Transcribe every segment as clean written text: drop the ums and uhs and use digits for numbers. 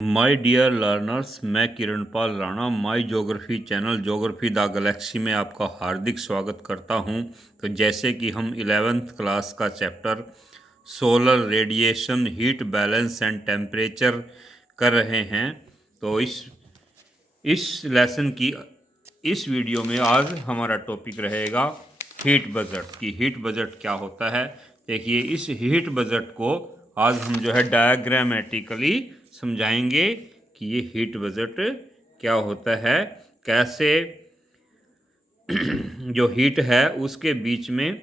My dear learners, मैं Kiranpal Rana my geography channel geography the Galaxy में आपका हार्दिक स्वागत करता हूं। तो जैसे कि हम 11th क्लास का chapter solar radiation, heat balance and temperature कर रहे हैं, तो इस लेसन की इस वीडियो में आज हमारा टॉपिक रहेगा हीट बजट की हीट बजट क्या होता है। देखिए, इस हीट बजट को आज हम जो है डायग्रामेटिकली समझाएंगे कि ये हीट बजट क्या होता है, कैसे जो हीट है उसके बीच में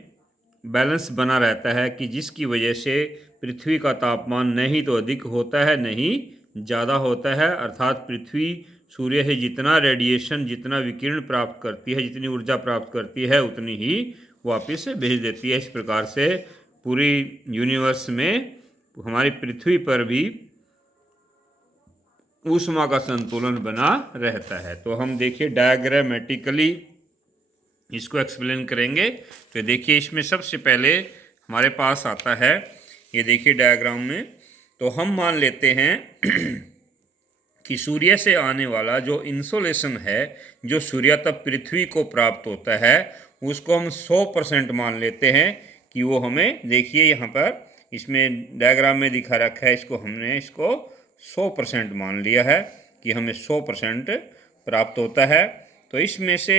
बैलेंस बना रहता है कि जिसकी वजह से पृथ्वी का तापमान नहीं तो अधिक होता है नहीं ज़्यादा होता है। अर्थात पृथ्वी सूर्य से जितना रेडिएशन, जितना विकिरण प्राप्त करती है, जितनी ऊर्जा प्राप्त करती है, उतनी ही वापस भेज देती है। इस प्रकार से पूरी यूनिवर्स में, हमारी पृथ्वी पर भी ऊष्मा का संतुलन बना रहता है। तो हम देखिए डायग्रामेटिकली इसको एक्सप्लेन करेंगे। तो देखिए, इसमें सबसे पहले हमारे पास आता है, ये देखिए डायग्राम में, तो हम मान लेते हैं कि सूर्य से आने वाला जो इंसोलेशन है, जो सूर्य तक पृथ्वी को प्राप्त होता है, उसको हम 100% मान लेते हैं कि वो हमें, देखिए यहाँ पर इसमें डायग्राम में दिखा रखा है, इसको 100% मान लिया है कि हमें 100% प्राप्त होता है। तो इसमें से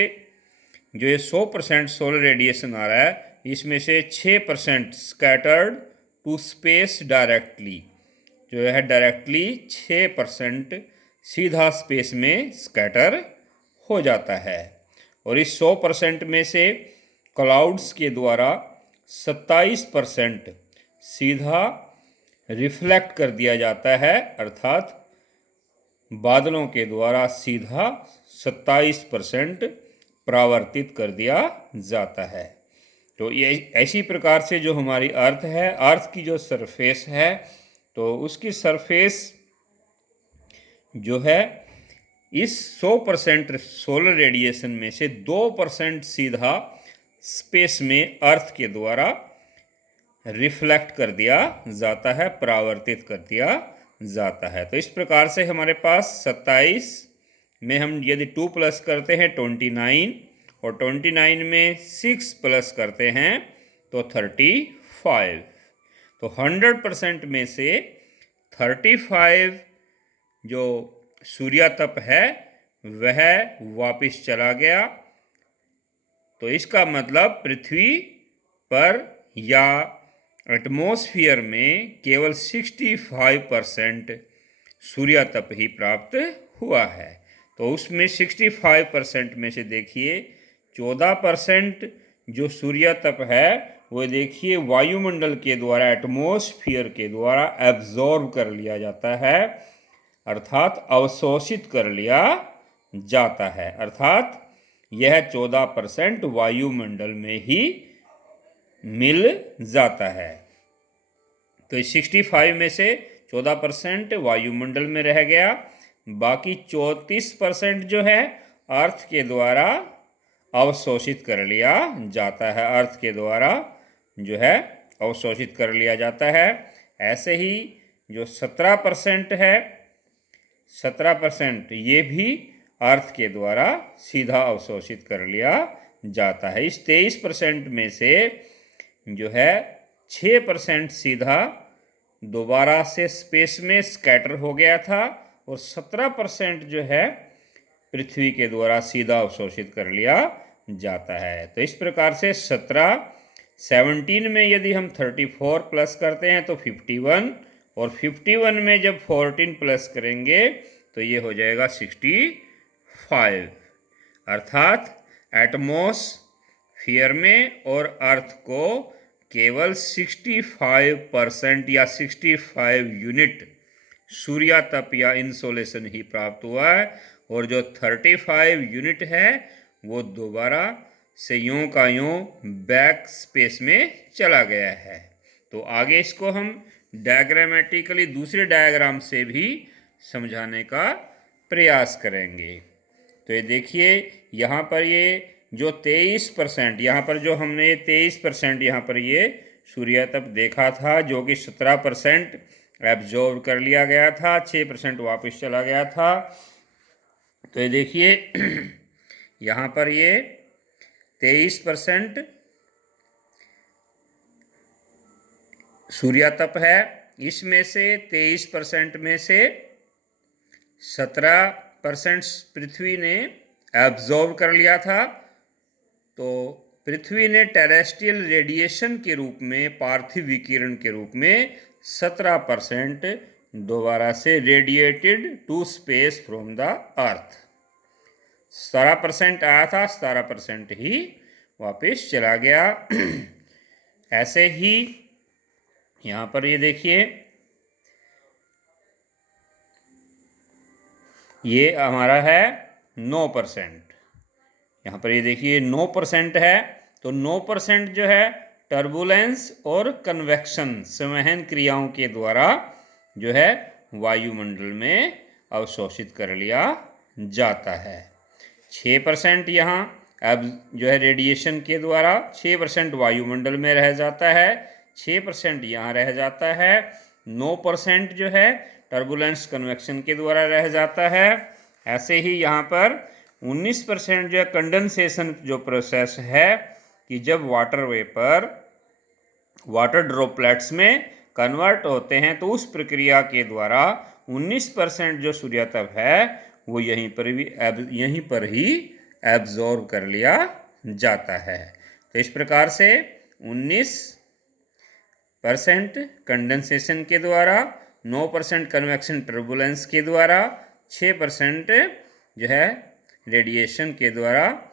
जो ये 100% सोलर रेडिएशन आ रहा है, इसमें से 6% स्कैटर्ड टू स्पेस डायरेक्टली, जो है डायरेक्टली 6% सीधा स्पेस में स्कैटर हो जाता है। और इस 100% में से क्लाउड्स के द्वारा 27% सीधा रिफ्लेक्ट कर दिया जाता है, अर्थात बादलों के द्वारा सीधा 27% परावर्तित कर दिया जाता है। तो ये ऐसी प्रकार से जो हमारी अर्थ है, अर्थ की जो सरफेस है, तो उसकी सरफेस जो है इस 100% सोलर रेडिएशन में से 2% सीधा स्पेस में अर्थ के द्वारा रिफ्लेक्ट कर दिया जाता है, परावर्तित कर दिया जाता है। तो इस प्रकार से हमारे पास 27 में हम यदि 2 प्लस करते हैं 29, और 29 में 6 प्लस करते हैं तो 35। तो 100% में से 35 जो सूर्य तप है वह वापस चला गया। तो इसका मतलब पृथ्वी पर या एटमॉस्फेयर में केवल 65% सूर्य तप ही प्राप्त हुआ है। तो उसमें 65% में से देखिए 14% जो सूर्य तप है वो देखिए वायुमंडल के द्वारा, एटमॉस्फेयर के द्वारा एब्जॉर्ब कर लिया जाता है, अर्थात अवशोषित कर लिया जाता है। अर्थात यह 14% वायुमंडल में ही मिल जाता है। तो इस 65 में से 14% वायुमंडल में रह गया, बाकी 34% जो है अर्थ के द्वारा अवशोषित कर लिया जाता है, अर्थ के द्वारा जो है अवशोषित कर लिया जाता है। ऐसे ही जो 17% है, 17% ये भी अर्थ के द्वारा सीधा अवशोषित कर लिया जाता है। इस 23% में से जो है 6% सीधा दोबारा से स्पेस में स्कैटर हो गया था, और 17% जो है पृथ्वी के द्वारा सीधा अवशोषित कर लिया जाता है। तो इस प्रकार से 17 में यदि हम 34 प्लस करते हैं तो 51, और 51 में जब 14 प्लस करेंगे तो ये हो जाएगा 65। अर्थात एटमॉस्फेयर में और अर्थ को केवल 65% या 65 यूनिट सूर्य तप या इंसोलेशन ही प्राप्त हुआ है, और जो 35 यूनिट है वो दोबारा से यूं का यूं बैक स्पेस में चला गया है। तो आगे इसको हम डायग्रामेटिकली दूसरे डायग्राम से भी समझाने का प्रयास करेंगे। तो ये देखिए, यहाँ पर ये जो 23%, यहाँ पर जो हमने 23% यहाँ पर ये सूर्य तप देखा था, जो कि 17% एब्जॉर्ब कर लिया गया था, 6% वापस चला गया था। तो ये देखिए यहाँ पर ये 23% सूर्यातप है। इसमें से 23% में से 17% पृथ्वी ने एब्जॉर्ब कर लिया था। तो पृथ्वी ने टेरेस्ट्रियल रेडिएशन के रूप में, पार्थिव विकिरण के रूप में 17% दोबारा से radiated to space from the earth. 17% आया था, 17% ही वापस चला गया। ऐसे ही यहाँ पर ये देखिए, ये हमारा है 9%। यहाँ पर ये देखिए 9% है। तो 9% जो है टर्बुलेंस और कन्वेक्शन, संवहन क्रियाओं के द्वारा जो है वायुमंडल में अवशोषित कर लिया जाता है। 6% यहाँ अब जो है रेडिएशन के द्वारा 6% वायुमंडल में रह जाता है, 6% यहाँ रह जाता है। 9% जो है टर्बुलेंस कन्वेक्शन के द्वारा रह जाता है। ऐसे ही यहाँ पर 19% जो है कंडेंसेशन जो प्रोसेस है, कि जब वाटर वेपर वाटर ड्रॉपलेट्स में कन्वर्ट होते हैं तो उस प्रक्रिया के द्वारा 19% जो सूर्यातप है वो यहीं पर ही एब्जॉर्ब कर लिया जाता है। तो इस प्रकार से 19% कंडेंसेशन के द्वारा, 9% कन्वेक्शन टर्बुलेंस के द्वारा, 6% जो है रेडिएशन के द्वारा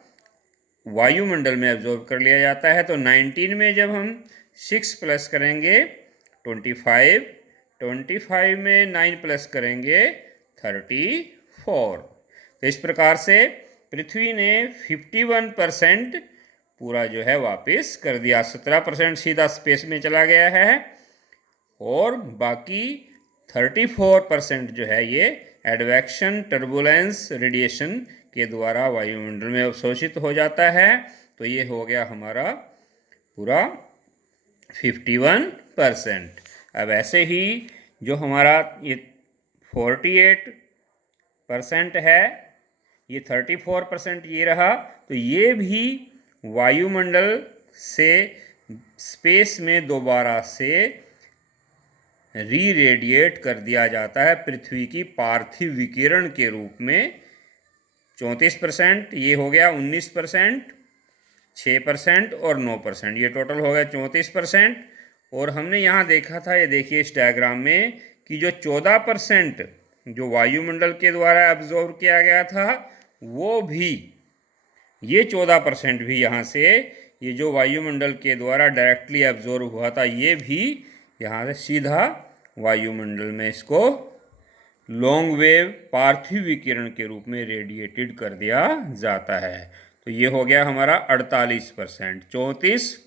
वायुमंडल में एब्जॉर्ब कर लिया जाता है। तो 19 में जब हम 6 प्लस करेंगे 25, 25 में 9 प्लस करेंगे 34। तो इस प्रकार से पृथ्वी ने 51% पूरा जो है वापस कर दिया। 17% सीधा स्पेस में चला गया है और बाकी 34% जो है ये एडवेक्शन, टर्बुलेंस, रेडिएशन के द्वारा वायुमंडल में अवशोषित हो जाता है। तो ये हो गया हमारा पूरा 51%। अब ऐसे ही जो हमारा ये 48% है, ये 34% ये रहा। तो ये भी वायुमंडल से स्पेस में दोबारा से री-रेडिएट कर दिया जाता है पृथ्वी की पार्थिव विकिरण के रूप में। 34% ये हो गया, 19%, 6% और 9%, ये टोटल हो गया 34%। और हमने यहाँ देखा था, ये देखिए इस डायग्राम में, कि जो 14% जो वायुमंडल के द्वारा एब्जॉर्ब किया गया था, वो भी ये 14% भी यहाँ से, ये जो वायुमंडल के द्वारा डायरेक्टली एब्जॉर्ब हुआ था, ये भी यहाँ से सीधा वायुमंडल में इसको लॉन्ग वेव पार्थिव विकिरण के रूप में रेडिएटेड कर दिया जाता है। तो ये हो गया हमारा 48%। 34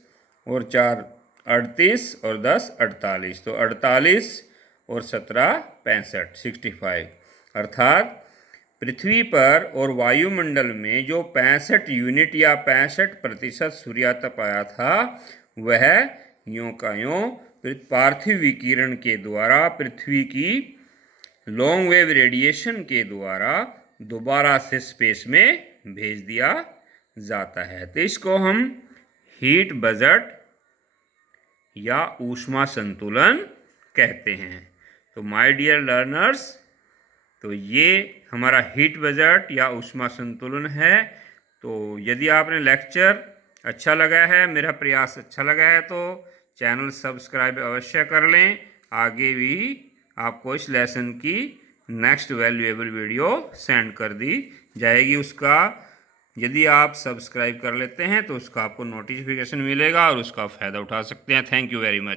और 4 38 और 10 48। तो 48 और 17 65, 65। अर्थात पृथ्वी पर और वायुमंडल में जो 65 यूनिट या 65% सूर्यातप आया था, वह यों का यों पार्थिव विकिरण के द्वारा, पृथ्वी की लॉन्ग वेव रेडिएशन के द्वारा दोबारा से स्पेस में भेज दिया जाता है। तो इसको हम हीट बजट या ऊष्मा संतुलन कहते हैं। तो माय डियर लर्नर्स, तो ये हमारा हीट बजट या ऊष्मा संतुलन है। तो यदि आपने लेक्चर अच्छा लगा है, मेरा प्रयास अच्छा लगा है, तो चैनल सब्सक्राइब अवश्य कर लें। आगे भी आपको इस लेसन की नेक्स्ट वैल्यूएबल वीडियो सेंड कर दी जाएगी। उसका यदि आप सब्सक्राइब कर लेते हैं तो उसका आपको नोटिफिकेशन मिलेगा और उसका फ़ायदा उठा सकते हैं। Thank you very much.